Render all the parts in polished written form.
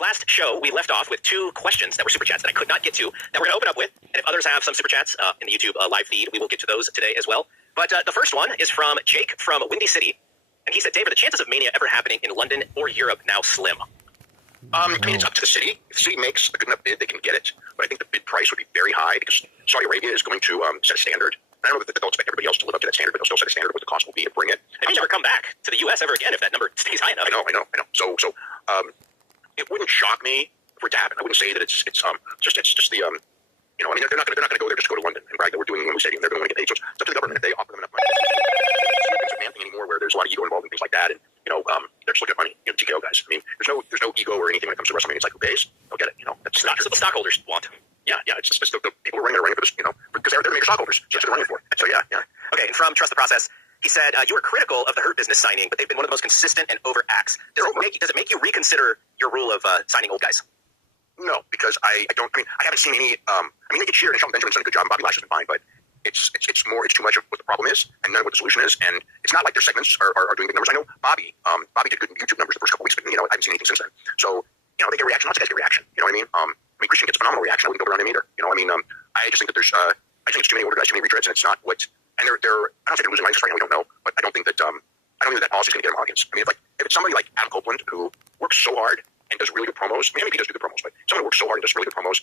Last show, we left off with two questions that were super chats that I could not get to that we're going to open up with. And if others have some super chats in the YouTube live feed, we will get to those today as well. But the first one is from Jake from Windy City. And he said, Dave, are the chances of Mania ever happening in London or Europe now slim? I mean, it's up to the city. If the city makes a good enough bid, they can get it. But I think the bid price would be very high because Saudi Arabia is going to set a standard. I don't know that they'll expect everybody else to live up to that standard, but they'll still set a standard of what the cost will be to bring it. It may never come back to the U.S. ever again if that number stays high enough. I know. So it wouldn't shock me for it to happen. I wouldn't say that it's just the I mean, they're not going to go there just to go to London and brag that we're doing Wembley Stadium. They're going to get paid. So it's up to the government if they offer them enough money. It's a man thing anymore where there's a lot of ego involved and things like that, and they're just looking at money. TKO guys. I mean, there's no ego or anything when it comes to WrestleMania. It's like who pays? They'll get it. That's not what the stockholders want. Yeah. It's just the people who are running for this. Because they're major stockholders. So that's what they're running for. So yeah. Okay, and from Trust the Process, he said, you were critical of the Hurt Business signing, but they've been one of the most consistent and over acts. Does it make you reconsider your rule of signing old guys? No, because I haven't seen any. They get cheered, and Shelton Benjamin's done a good job, and Bobby Lashley's been fine, but it's too much of what the problem is, and none of what the solution is, and it's not like their segments are doing big numbers. I know Bobby did good YouTube numbers the first couple weeks, but I haven't seen anything since then. So they get a reaction. Lots of guys get a reaction. You know what I mean? Christian gets a phenomenal reaction. I wouldn't go around him either. I just think that there's I think it's too many older guys, too many retreads, and it's not what. And they're I don't think they're losing license right now. We don't know, but I don't think that that policy is going to get them audience. I mean, if it's somebody like Adam Copeland who works so hard and does really good promos. I mean, he does do the promos, but someone who works so hard and does really good promos.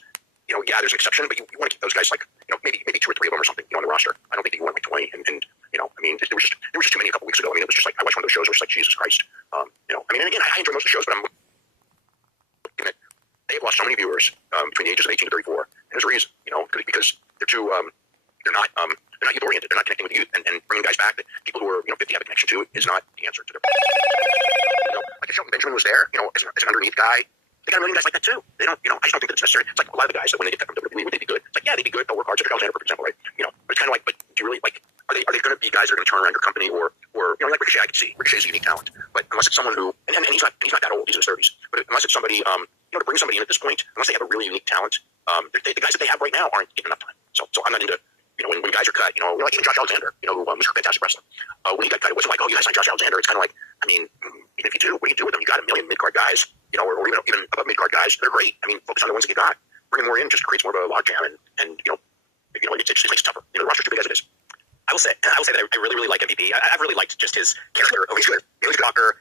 There's an exception, but you want to keep those guys maybe 2 or 3 of them or something on the roster. I don't think you want 20. And there was just too many a couple weeks ago. I mean, it was just like I watched one of those shows where it's like Jesus Christ. And again, I enjoy most of the shows, but I'm looking at they've lost so many viewers between the ages of 18 to 34, and there's a reason. Because they're too they're not youth oriented. They're not connecting with youth, and bringing guys back that people who are 50 have a connection to is not the answer to their. Like if Shelton Benjamin was there, as an underneath guy. They got a million guys like that too. They don't, I just don't think that it's necessary. It's like a lot of the guys that when they get from WWE, would they be good? It's like, yeah, they'd be good. They'll work hard. Such as Alexander, for example, right? But it's kind of like, but do you really are they going to be guys that are going to turn around your company or like Ricochet? I could see Ricochet's a unique talent, but unless it's someone who, and he's not that old. He's in his 30s. But unless it's somebody, to bring somebody in at this point, unless they have a really unique talent, the guys that they have right now aren't given enough time. So I'm not into. When guys are cut, like even Josh Alexander, who was a fantastic wrestler. When he got cut, it wasn't like, oh, you guys signed Josh Alexander. It's kind of like, even if you do, what do you do with them? You got a million mid-card guys, or even above mid-card guys. They're great. Focus on the ones that you got. Bringing more in just creates more of a logjam, and it just makes it tougher. The roster's too big as it is. I will say that I really, really like MVP. I've really liked just his character. Oh, he's good. He's a talker.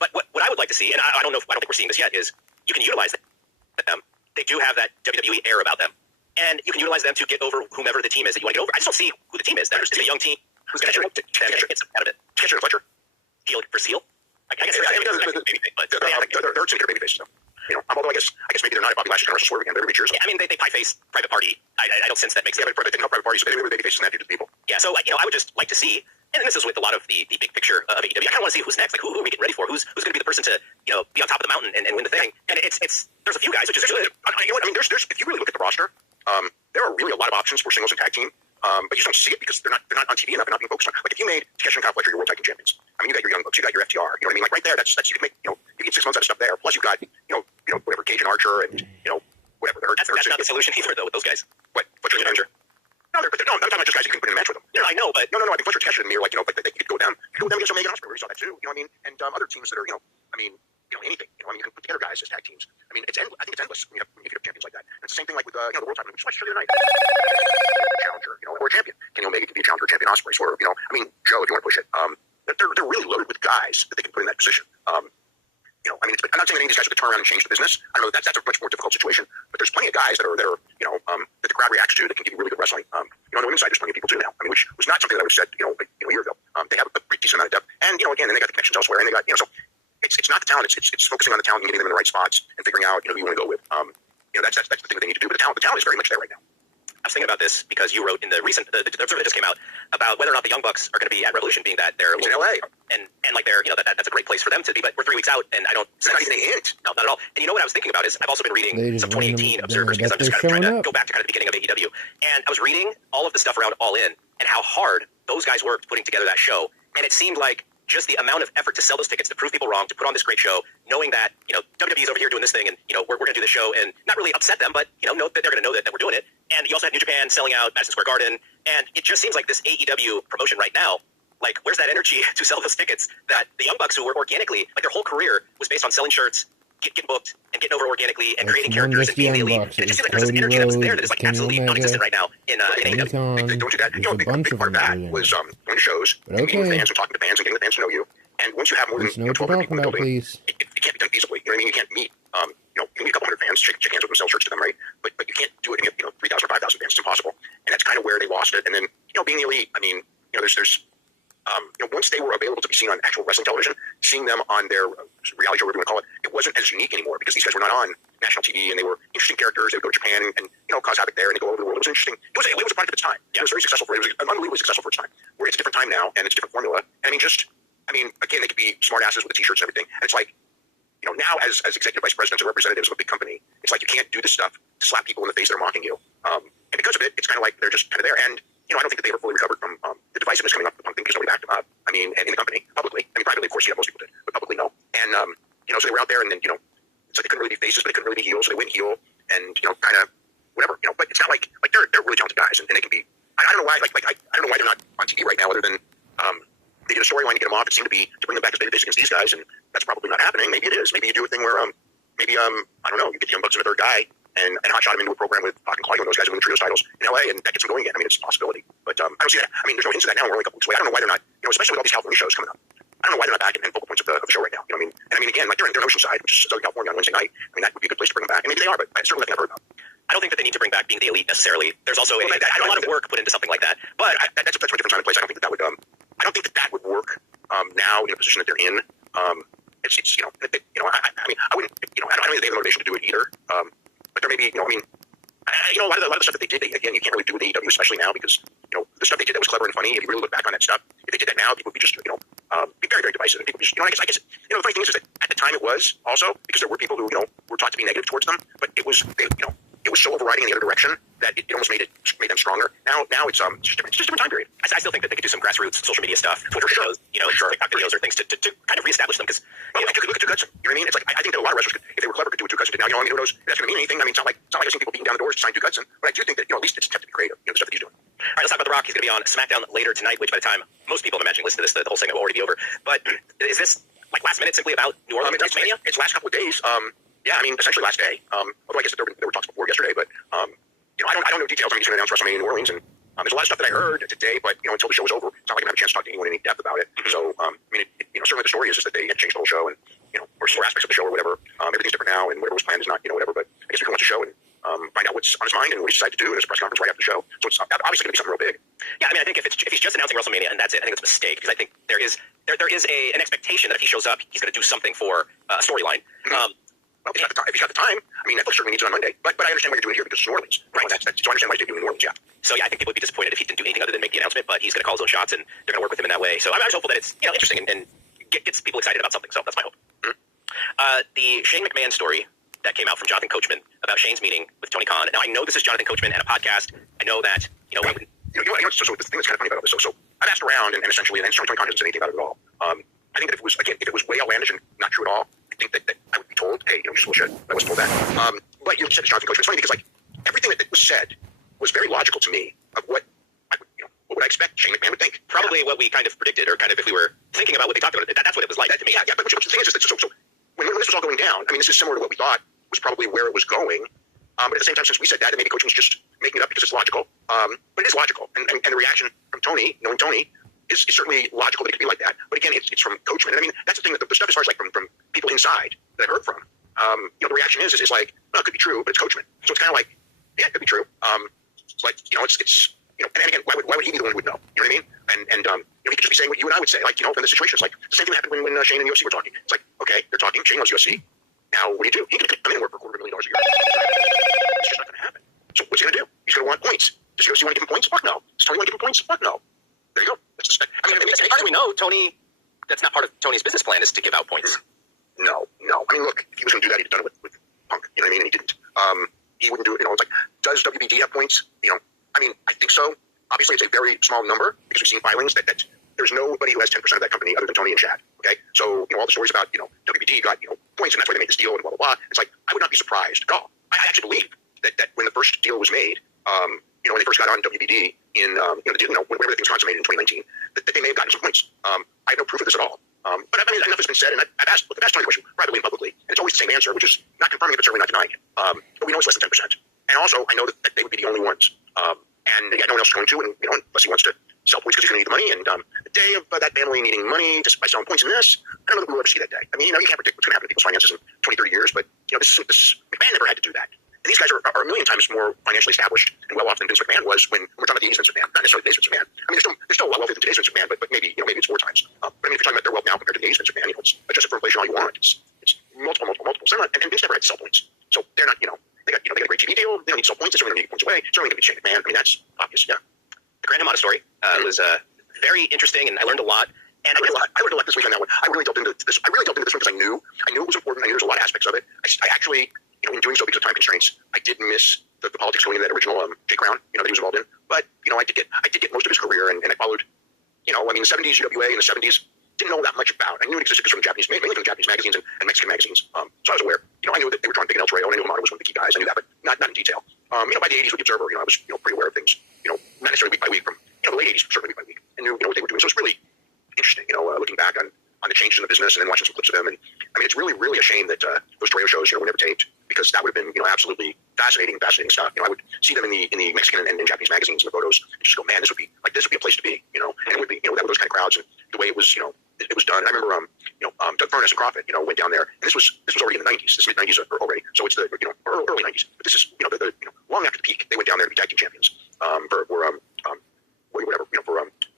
But what I would like to see, and I don't think we're seeing this yet, is you can utilize them. They do have that WWE air about them. And you can utilize them to get over whomever the team is that you want to get over. I just don't see who the team is. There's a young team who's going to get out of it. Catcher and Fletcher. Heel for Seal. I guess they're considered baby faces. Although I guess maybe they're not. Bobby Lashley's going to wrestle Swerve again. They're cheers. Yeah, they pie face Private Party. I don't sense that makes sense. But they didn't have private parties, so they were baby faces and that to people. Yeah, so I would just like to see. And this is with a lot of the big picture of AEW. I kind of want to see who's next. Like who are we getting ready for? Who's going to be the person to be on top of the mountain and win the thing? And it's there's a few guys which is good. There's if you really look at the roster. There are really a lot of options for singles and tag team, but you just don't see it because they're not on TV enough and not being focused on. Like if you made Kesha and Kyle Fletcher your world tag team champions, you got your Young Bucks, you got your FTR, you know what I mean? Like right there, that's you can make you get 6 months out of stuff there. Plus you've got whatever Cage and Archer and whatever. That's not the solution either though with those guys. What Fletcher and Archer? No, I'm talking about just guys you can put in a match with them. I know, but no. I think Fletcher Kesha and me are like but they could go down. You could go down against Omega and Ospreay. We saw that too. You know what I mean? And other teams that are anything. You can put together guys as tag teams. It's I think it's endless when you have champions like that. And it's the same thing like with the world title. We just watched the other night. Challenger, or a champion. Kenny Omega can be a challenger, champion Ospreay, Joe, if you want to push it. They're really loaded with guys that they can put in that position. I'm not saying that any of these guys are going to turn around and change the business. I don't know that's a much more difficult situation. But there's plenty of guys that that the crowd reacts to that can give you really good wrestling. On the women's side, there's plenty of people too now. Which was not something that I would have said a year ago. They have a pretty decent amount of depth, and again, then they got the connections elsewhere, and they got so. It's not the talent. It's focusing on the talent and getting them in the right spots and figuring out who you want to go with. That's the thing that they need to do. But the talent is very much there right now. I was thinking about this because you wrote in the recent the survey that just came out about whether or not the Young Bucks are going to be at Revolution, being that they're in LA and like they're that's a great place for them to be. But we're 3 weeks out, and I don't. It's not even a hint. No, not at all. And what I was thinking about is I've also been reading some 2018 observers because I'm just kind of trying to go back to kind of the beginning of AEW, and I was reading all of the stuff around All In and how hard those guys worked putting together that show, and it seemed like just the amount of effort to sell those tickets, to prove people wrong, to put on this great show, knowing that, WWE's over here doing this thing and, we're going to do the show and not really upset them, but, know that they're going to know that we're doing it. And you also have New Japan selling out Madison Square Garden. And it just seems like this AEW promotion right now, like, where's that energy to sell those tickets that the Young Bucks, who were organically, like their whole career was based on selling shirts, getting booked and getting over organically and That's creating one characters and being the elite. unbox. And it just It's seems like there's this Cody energy that was there Rhodes, that is like Kenny absolutely Omega, non-existent right now in Tony AEW. Khan. They don't do that. There's a bunch big of part them of that that was are going to shows, But and meeting with okay. fans and talking to fans and getting the fans to know you. And once you have more than Just know what 12 you're people in talking the about, building, please. it can't be done feasibly. You know what I mean? You can't meet, you can meet a couple hundred fans, shake hands with them, sell shirts to them, right? But you can't do it and get 3,000 or 5,000 fans. It's impossible. And that's kind of where they lost it. And then being the elite, I mean, there's once they were available to be seen on actual wrestling television, seeing them on their reality show, whatever you want to call it, it wasn't as unique anymore because these guys were not on national TV and they were interesting characters. They would go to Japan and cause havoc there and they go over the world. It was interesting. It was a product of its time. Yeah, it was very successful for it. It was unbelievably successful for its time. Where it's a different time now and it's a different formula. And again, they could be smart asses with the t-shirts and everything. And it's like, now as executive vice presidents or representatives of a big company, it's like you can't do this stuff to slap people in the face that are mocking you. And because of it, it's kind of like they're just kind of there. And I don't think that they ever fully recovered from the divisiveness coming up on things because nobody backed them up. I mean, and in the company, publicly. I mean, privately, of course, most people did, but publicly, no. And, so they were out there and then, it's like they couldn't really be faces, but they couldn't really be heels, so they went heel and, kind of whatever, but it's not like they're really talented guys and they can be, I don't know why, I don't know why they're not on TV right now other than, they did a storyline to get them off. It seemed to be to bring them back as babyface against these guys, and that's probably not happening. Maybe it is. Maybe you do a thing where, I don't know, you get the Young Bucks and a third guy and hotshot him into a program with Pac and Claudio and those guys who win the trios titles in LA, and that gets them going again. I mean, it's a possibility, but I don't see that. I mean, there's no hints of that now. We're only a couple weeks away. I don't know why they're not, especially with all these California shows coming up. I don't know why they're not back in focal points of the show right now. You know what I mean? And I mean, again, they're in Oceanside, which is Southern California on Wednesday night. I mean, that would be a good place to bring them back, and maybe they are, but it's certainly nothing I've heard about. I don't think that they need to bring back being the elite necessarily. There's also a lot of work put into something like that. But that's a different time and place. I don't think that would. I don't think that would work now in a position that they're in. It's I mean, I wouldn't. I don't think they have the motivation to do it either. But there may be. I mean, a lot of the stuff that they did. Again, you can't really do with AEW, especially now because the stuff they did that was clever and funny. If you really look back on that stuff, if they did that now, people would be just be very, very divisive. And people would just I guess the funny thing is that at the time it was also because there were people who were taught to be negative towards them, but it was it was so overriding in the other direction that it almost made them stronger. Now it's just a different time period. I still think that they could do some grassroots social media stuff, Twitter videos, TikTok videos or things to kind of reestablish them because you could look at Two Guts. You know what I mean? It's like I think that a lot of wrestlers, if they were clever, could do what Two Guts did. Now who knows if that's going to mean anything? I mean, it's not like I've seen people beating down the doors to sign Two Guts, but I do think that at least it's kept to be creative. The stuff that he's doing. All right, let's talk about The Rock. He's going to be on SmackDown later tonight, which by the time most people, I'm imagining, listen to this, the whole segment will already be over. But is this like last minute simply about New Orleans WrestleMania? It's last couple of days. Yeah, I mean, essentially last day. Although I guess that there were talks before yesterday, but I don't know details. I mean, he's going to announce WrestleMania in New Orleans, and there's a lot of stuff that I heard today, but until the show was over, it's not like I'm going to have a chance to talk to anyone in any depth about it. So, I mean, certainly the story is that they had changed the whole show, and or aspects of the show or whatever. Everything's different now, and whatever was planned is not whatever. But I guess we can watch the show and find out what's on his mind and what he decided to do. And there's a press conference right after the show, so it's obviously going to be something real big. Yeah, I mean, I think if he's just announcing WrestleMania and that's it, I think it's a mistake because I think there is an expectation that if he shows up, he's going to do something for a storyline. Well, if he's got the time, I mean, Netflix certainly needs it on Monday. But I understand why you're doing it here because it's New Orleans. Right. So I understand why he's doing it in New Orleans, yeah. So, yeah, I think people would be disappointed if he didn't do anything other than make the announcement, but he's going to call his own shots, and they're going to work with him in that way. So I'm just hopeful that it's interesting and gets people excited about something. So that's my hope. Mm-hmm. The Shane McMahon story that came out from Jonathan Coachman about Shane's meeting with Tony Khan. Now, I know this is Jonathan Coachman and a podcast. I know that, so the thing that's kind of funny about this, so I've asked around and essentially, and Tony Khan hasn't said anything about it at all. I think that if it was way outlandish and not true at all, I think that I would be told, hey, you're bullshit. I wasn't told that. But you said it's Jonathan Coachman. It's funny because everything that was said was very logical to me of what what would I expect Shane McMahon would think. Probably what we kind of predicted, or kind of if we were thinking about what they talked about. That's what it was like to me. Yeah, but the thing is that so when this was all going down, I mean, this is similar to what we thought was probably where it was going. But at the same time, since we said that, maybe Coachman's just making it up because it's logical. But it is logical, and the reaction from Tony, knowing Tony, is certainly logical that it could be like that. But again, it's from Coachman. And I mean, that's the thing that the stuff as far as from people inside that I've heard from. The reaction is like, well, it could be true, but it's Coachman. So it's kind of like, yeah, it could be true. It's and again, why would he be the one who would know? You know what I mean? And he could just be saying what you and I would say. Like, in the situation, it's like the same thing happened when Shane and the UFC were talking. It's like, okay, they're talking. Shane loves UFC. Now, what do you do? He can come in and work for $250,000 a year. It's just not going to happen. So what's he going to do? He's going to want points. Does UFC want to give him points? Fuck no. Does Tony want to give him points? Fuck no. There you go. That's just, how do we know Tony? That's not part of Tony's business plan is to give out points. No. I mean, look, if he was going to do that, he'd have done it with Punk. You know what I mean? And he didn't. He wouldn't do it. It's like, does WBD have points? I mean, I think so. Obviously, it's a very small number because we've seen filings that there's nobody who has 10% of that company other than Tony and Chad. Okay, so all the stories about WBD got points and that's why they made this deal and blah blah blah. It's like I would not be surprised at all. I actually believe that when the first deal was made, when they first got on WBD in whenever the thing was consummated in 2019, that they may have gotten some points. I have no proof of this at all, But I mean, enough has been said, and I've asked the question privately and publicly, and it's always the same answer, which is not confirming it, but certainly not denying it. But we know it's less than 10%. And also, I know that they would be the only ones. And yeah, no one else is going to, and unless he wants to sell points because he's going to need the money. And the day of that family needing money just by selling points in this, I don't know that we'll ever see that day. I mean, you can't predict what's going to happen to people's finances in 20, 30 years, but this McMahon never had to do that. And these guys are a million times more financially established and well off than Vince McMahon was when we're talking about the 80s Vince McMahon, not necessarily today's Vince McMahon. I mean, they're still a lot wealthier than today's Vince McMahon, but maybe it's 4 times. But I mean, if you're talking about their wealth now compared to today's Vince McMahon, it's adjusted for inflation all you want. It's multiple. So and Vince never had to sell points, so they're not. They got a great TV deal. They don't need to sell points. They're certainly going to need points away. Certainly going to be Shane McMahon. I mean, that's obvious. Yeah. The Grand Hamada story was very interesting, and I learned a lot. And I learned a lot this week on that one. I really delved into this one because I knew it was important. I knew there was a lot of aspects of it. I actually, in doing so because of time constraints, I did miss the politics going into that original Jay Crown, that he was involved in. But I did get most of his career, and I followed. I mean, the 70s UWA in the 70s didn't know that much about. I knew it existed because from Japanese, mainly from Japanese magazines and Mexican magazines. So I was aware. I knew that they were drawing big in El Toreo, and I knew Hamada was one of the key guys. I knew that, but not in detail. By the 80s with the Observer, I was pretty aware of things. Not necessarily week by week from the late 80s, certainly week by week, and knew what they were doing. So it's really interesting, looking back on the changes in the business and then watching some clips of them. And I mean, it's really, really a shame that those Toreo shows, were never taped, because that would have been, absolutely fascinating stuff. I would see them in the Mexican and Japanese magazines and the photos and just go, man, this would be a place to be, and it would be, that with those kind of crowds and the way it was, it was done. And I remember, Doug Furness and Crawford, went down there, and this was already in the 90s, this mid 90s already. So it's the, early 90s, but this is, long after the peak, they went down there to be tag team champions, whatever,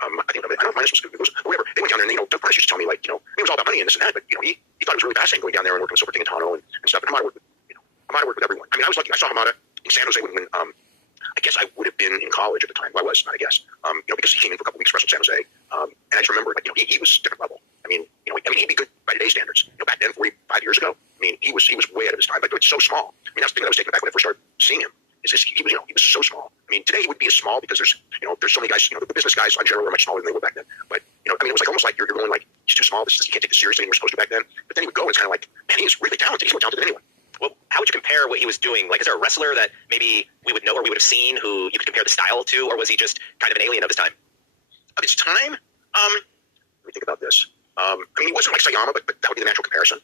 I think, I don't know if minus was whatever. They went down there, and Doug Furness used to tell me, it was all about money and this and that, but he thought it was really fascinating going down there and working with Silver King and Tano and stuff. And Hamada worked with everyone. I mean, I was lucky. I saw Hamada in San Jose when I guess I would have been in college at the time. Well, I was, not I guess, because he came in for a couple weeks, wrestled San Jose, and I just remember, he was different level. I mean, he'd be good by today's standards. Back then, 45 years ago, I mean, he was way ahead of his time. But it's so small. I mean, that's the thing that I was taken back when I first started seeing him. He was so small. I mean, today he would be as small because there's so many guys. The business guys in general are much smaller than they were back then. But it was almost like you're going he's too small. You can't take this seriously. And we're supposed to back then. But then he would go, and it's kind of like, man, he's really talented. He's more talented than anyone. Well, how would you compare what he was doing? Is there a wrestler that maybe we would know or we would have seen who you could compare the style to, or was he just kind of an alien of his time? Of his time? Let me think about this. I mean, he wasn't like Sayama, but that would be the natural comparison.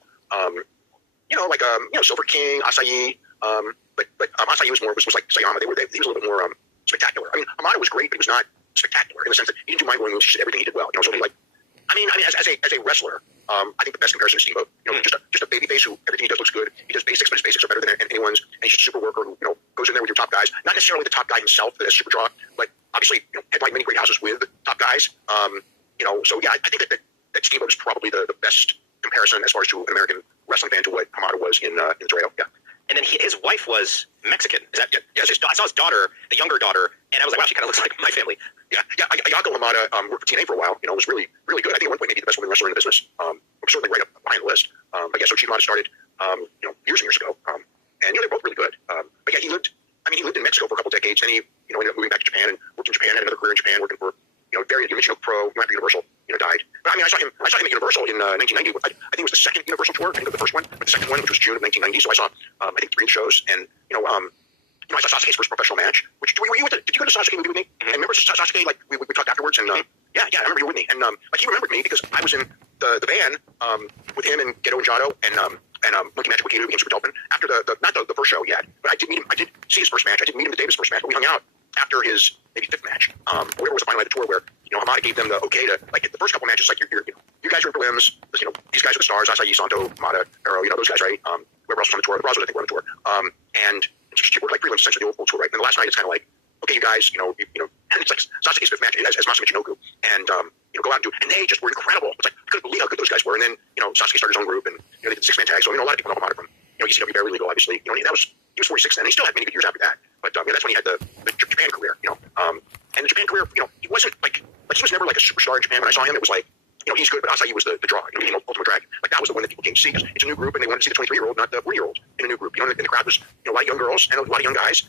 Silver King, Asahi. But Asahi was like Sayama. He was a little bit more spectacular. I mean, Hamada was great, but he was not spectacular in the sense that he didn't do mind-blowing moves. He did everything he did well. So I mean, as a wrestler, I think the best comparison is Steamboat. Just a baby face who everything he does looks good. He does basics, but his basics are better than anyone's. And he's just a super worker who goes in there with your top guys. Not necessarily the top guy himself as super draw, but obviously headlined many great houses with top guys. So yeah, I think that Steamboat is probably the best comparison as far as to an American wrestling fan to what Hamada was in the Toreo. Yeah. And then his wife was Mexican. Is that? Yeah. I saw his daughter, the younger daughter, and I was like, wow, she kind of looks like my family. Yeah. Ayako Hamada worked for TNA for a while. Was really, really good. I think at one point maybe the best woman wrestler in the business. Certainly right up behind the list. But yeah, so she started, years and years ago. And they're both really good. But yeah, he lived in Mexico for a couple decades, and he, ended up moving back to Japan and worked in Japan. Had another career in Japan, working for, very Pro, went to Universal, died. But I mean, I saw him at Universal in 1990. I think it was the second Universal tour. I think the first one, but the second one, which was June of 1990. So I saw, I think 3 shows, and I saw Sasuke's first professional match. Did you go to Sasuke movie with me? And remember Sasuke? We talked afterwards, and yeah, I remember you were with me, and he remembered me because I was in the van with him and Geto and Jado and Monkey Magic Wakinu against Super Dolphin after not the first show yet, but I did meet him. I did see his first match. I didn't meet him the day of his first match, but we hung out after his maybe 5th match, whatever was the final night of the tour, where Hamada gave them the okay to the first couple matches, you guys are prelims, these guys are the stars, Asahi, Santo, Hamada, Arrow, those guys, right? Whoever else was on the tour, the Brazos I think were on the tour, and just we're prelims essentially the whole tour, right? And the last night it's kind of like, okay, you guys, and it's like Sasuke's 5th match as Masami Michinoku, and go out and do, and they just were incredible. It's like I couldn't believe how good those guys were. And then Sasuke started his own group, and they did the 6-man tag. So a lot of people know Hamada from ECW Barely Legal, obviously. He was 46 then. He still had many good years after that. But that's when he had the Japan career. And the Japan career, he wasn't like he was never like a superstar in Japan. When I saw him, it was like he's good, but Asahi was the draw. Ultimate Dragon. That was the one that people came to see because it's a new group, and they wanted to see the 23-year-old, not the 40-year-old in a new group. And the crowd was a lot of young girls and a lot of young guys.